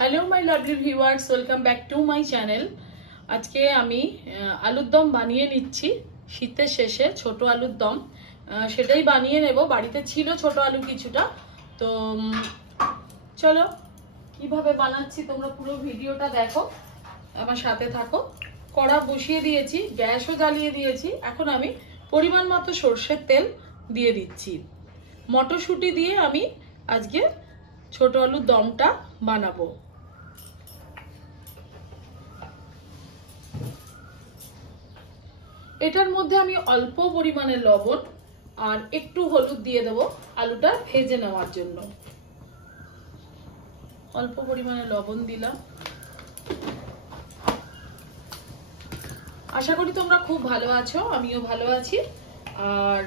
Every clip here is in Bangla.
हेलो माई लाभली viewers, welcome back to my channel. আজকে আমি আলুর দম বানিয়ে নিচ্ছি। শীতের শেষে ছোট আলুর দম সেটাই বানিয়ে নেব। বাড়িতে ছিল ছোট আলু কিছুটা, তো চলো কিভাবে বানাচ্ছি তোমরা পুরো ভিডিওটা দেখো, আমার সাথে থাকো। কড়া বসিয়ে দিয়েছি, গ্যাসও জ্বালিয়ে দিয়েছি। এখন আমি পরিমাণ মতো সরষের তেল দিয়ে দিচ্ছি। মটরশুঁটি দিয়ে আমি আজকে ছোট আলুর দমটা বানাবো। এটার মধ্যে আমি অল্প পরিমাণে লবণ আর একটু হলুদ দিয়ে দেব আলুটা ভেজে নেওয়ার জন্য। অল্প পরিমাণে লবণ দিলাম। আশা করি তোমরা খুব ভালো আছো, আমিও ভালো আছি। আর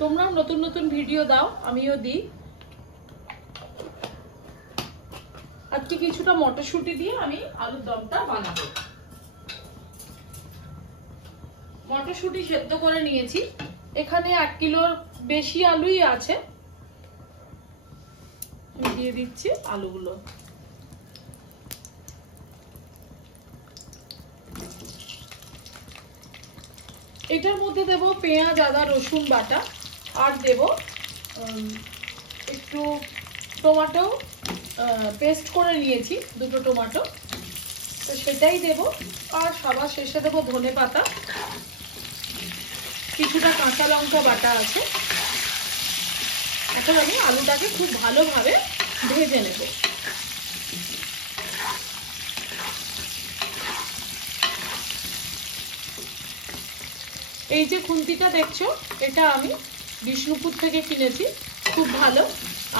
তোমরাও নতুন নতুন ভিডিও দাও, আমিও দিই। আজকে কিছুটা মটরশুঁটি দিয়ে আমি আলুর দমটা বানাবো। মটরশুঁটি সেদ্ধ করে নিয়েছি। এখানে 1 কিলোর বেশি আলুই আছে। দিয়ে দিচ্ছি আলুগুলো। এটার মধ্যে দেব পেঁয়াজ, আদা, রসুন বাটা, আর দেব একটু টমেটো পেস্ট করে নিয়েছি, 2টো টমেটো, তো সেটাই দেব। আর সবার শেষে দেব ধনে পাতা, কিছুটা কাঁচা লঙ্কা বাটা আছে। এখন আমি আলুটাকে খুব ভালোভাবে ভেজে নেব। এই যে খুন্তিটা দেখছো, এটা আমি বিষ্ণুপুর থেকে কিনেছি, খুব ভালো।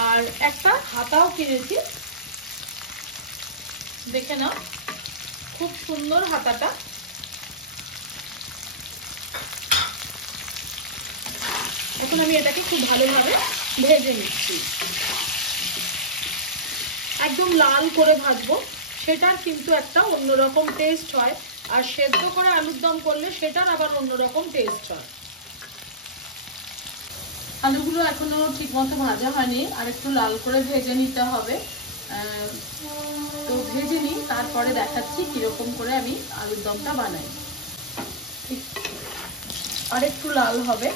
আর একটা হাতাও কিনেছি, দেখে নাও, খুব সুন্দর হাতাটা। এখন আমি এটাকে খুব ভালোভাবে ভেজে নিচ্ছি। একদম লাল করে ভাজবো, সেটার কিন্তু একটা অন্যরকম টেস্ট হয়। আর সেদ্ধ করে আলুর দম করলে সেটার আবার অন্যরকম টেস্ট হয়। আলুগুলো এখনো ঠিক মতো ভাজা হয়নি, আর একটু লাল করে ভেজে নিতে হবে। তো ভেজে নিই, তারপরে দেখাচ্ছি কিরকম করে আমি আলুর দমটা বানাই। ঠিক আর একটু লাল হবে।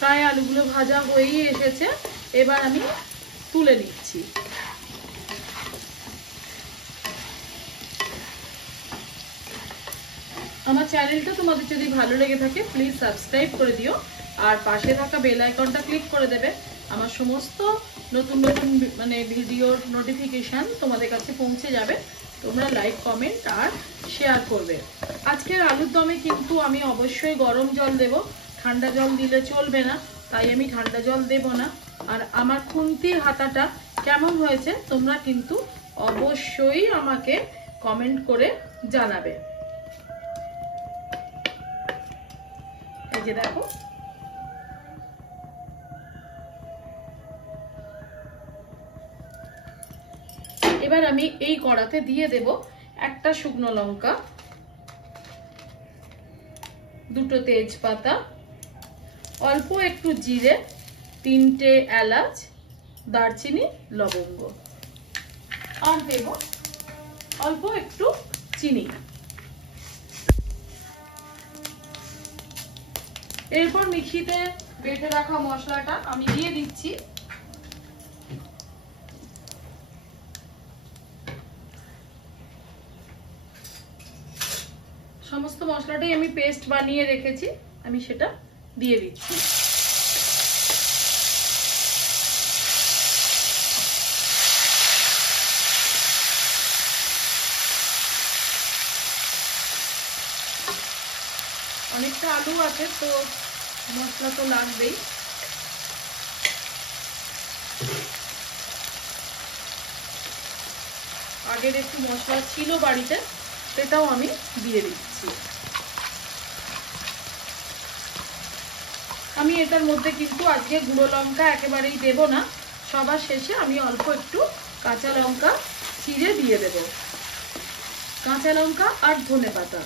প্রায় আলুগুলো ভাজা হয়েই এসেছে, এবার আমি তুলে নিচ্ছি। আমার চ্যানেলটা তোমাদের যদি ভালো লেগে থাকে প্লিজ সাবস্ক্রাইব করে দিও, আর পাশে থাকা বেল আইকনটা ক্লিক করে দেবে। আমার সমস্ত নতুন নতুন ভিডিওর নোটিফিকেশন তোমাদের কাছে পৌঁছে যাবে। তোমরা লাইক, কমেন্ট আর শেয়ার করবে। আজকের আলুর দমে কিন্তু আমি অবশ্যই গরম জল দেব, ঠান্ডা জল দিলে চলবে না, তাই আমি ঠান্ডা জল দেব না। আর আমার খুন্তির হাতাটা কেমন হয়েছে তোমরা কিন্তু অবশ্যই আমাকে কমেন্ট করে জানাবে। এই যে দেখো, এবার আমি এই কড়াতে দিয়ে দেব একটা শুকনো লঙ্কা, 2টো তেজপাতা, অল্প একটু জিরে, 3টে এলাচ, দারচিনি, লবঙ্গ, আর দেব অল্প একটু চিনি। এরপর মিক্সিতে বেটে রাখা মশলাটা আমি দিয়ে দিচ্ছি। সমস্ত মশলাটাই আমি পেস্ট বানিয়ে রেখেছি, আমি সেটা দিয়ে দিচ্ছি। অনেকটা আলু আছে, তো মশলা তো লাগবেই। আগের একটু মশলা ছিল বাড়িতে, সেটাও আমি দিয়ে দিচ্ছি। আমি এটার মধ্যে কিন্তু আজকে গুঁড়ো লঙ্কা একেবারেই দেব না, সবার শেষে আমি অল্প একটু কাঁচা লঙ্কা চিড়ে দিয়ে দেব। কাঁচা লঙ্কা আর ধনেপাতা।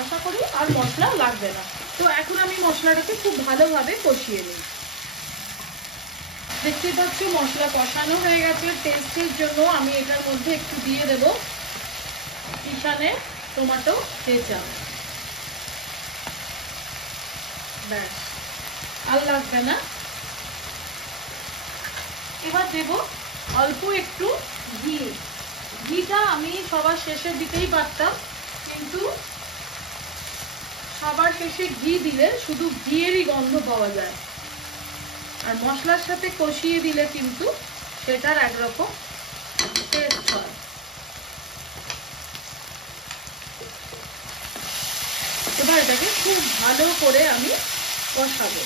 আশা করি আর মশলা লাগবে না। তো এখন আমি মশলাটাকে খুব ভালোভাবে কষিয়ে নিই। দেখতে পাচ্ছ মশলা কষানো হয়ে গেছে। টেস্টের জন্য আমি এটার মধ্যে একটু দিয়ে দেব কিষানে টমেটো কেচাপ। ব্যাস, আর লাগবে না। এবার দেব অল্প একটু ঘি। ঘিটা আমি সবার শেষে দিতেই পারতাম, কিন্তু সবার শেষে ঘি দিলে শুধু ঘিয়েরই গন্ধ পাওয়া যায়, আর মশলার সাথে কষিয়ে দিলে কিন্তু সেটার একরকম টেস্ট হয়। এবার এটাকে খুব ভালো করে আমি কষাবো।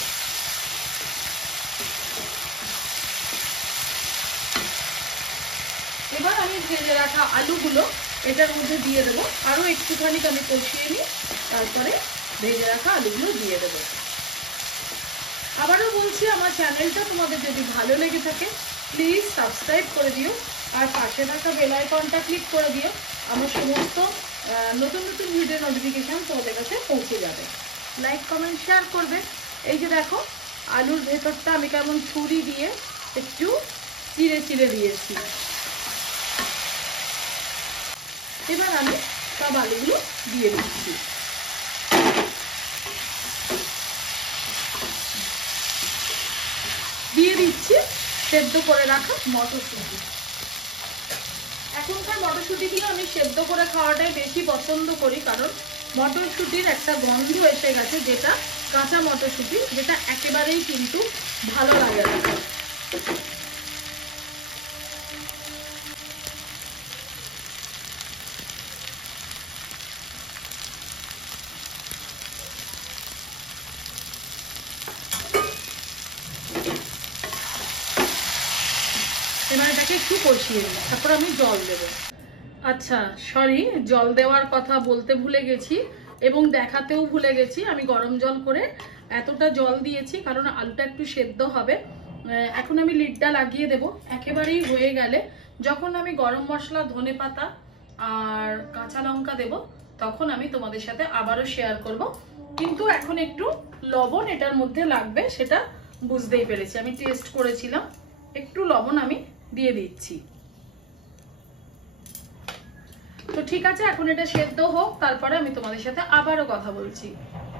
এবার আমি ভেজে রাখা আলুগুলো এটার মধ্যে দিয়ে দেবো। আরো একটুখানি আমি কষিয়ে নিই, তারপরে ভেজে রাখা আলুগুলো দিয়ে দেবো। আবারও বলছি, আমার চ্যানেলটা তোমাদের যদি ভালো লেগে থাকে প্লিজ সাবস্ক্রাইব করে দিও, আর পাশে থাকা বেল আইকনটা ক্লিক করে দিও। আমার সমস্ত নতুন নতুন ভিডিও নোটিফিকেশন তোমাদের কাছে পৌঁছে যাবে। লাইক কমেন্ট শেয়ার করবে। এই যে দেখো আলুর ভেতরটা আমি কেমন ছুরি দিয়ে একটু চিড়ে চিড়ে দিয়েছি। এবার আমি সব আলুগুলো দিয়ে দিচ্ছি। দিয়ে দিচ্ছি সেদ্ধ করে রাখা মটরশুঁটি। এখনকার মটরশুঁটিগুলো আমি সেদ্ধ করে খাওয়াটাই বেশি পছন্দ করি, কারণ মটরশুঁটির একটা গন্ধ এসে গেছে, যেটা কাঁচা মটরশুঁটি, যেটা একেবারেই কিন্তু ভালো লাগে না। এবার এটাকে একটু কষিয়ে নিই, তারপর আমি জল দেব। আচ্ছা সরি, জল দেওয়ার কথা বলতে ভুলে গেছি এবং দেখাতেও ভুলে গেছি। আমি গরম জল করে এতটা জল দিয়েছি কারণ আলুটা একটু সেদ্ধ হবে। এখন আমি লিডটা লাগিয়ে দেব। একেবারেই হয়ে গেলে যখন আমি গরম মশলা, ধনেপাতা আর কাঁচা লঙ্কা দেব, তখন আমি তোমাদের সাথে আবারও শেয়ার করব। কিন্তু এখন একটু লবণ এটার মধ্যে লাগবে, সেটা বুঝতেই পেরেছি। আমি টেস্ট করেছিলাম, একটু লবণ আমি দিয়ে দিচ্ছি। তো ঠিক আছে, এখন এটা সেদ্ধ হোক, তারপরে আমি তোমাদের সাথে আবারও কথা বলছি।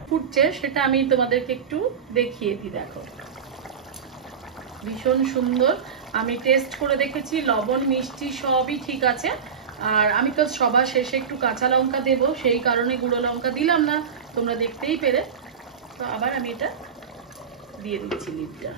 ফুটছে সেটা আমি তোমাদেরকে একটু দেখিয়ে দিই। দেখো ভীষণ সুন্দর। আমি টেস্ট করে দেখেছি, লবণ মিষ্টি সবই ঠিক আছে। আর আমি তো সবার শেষে একটু কাঁচা লঙ্কা দেব, সেই কারণে গুঁড়ো লঙ্কা দিলাম না, তোমরা দেখতেই পেরে। তো আবার আমি এটা দিয়ে দিচ্ছি লিডটা।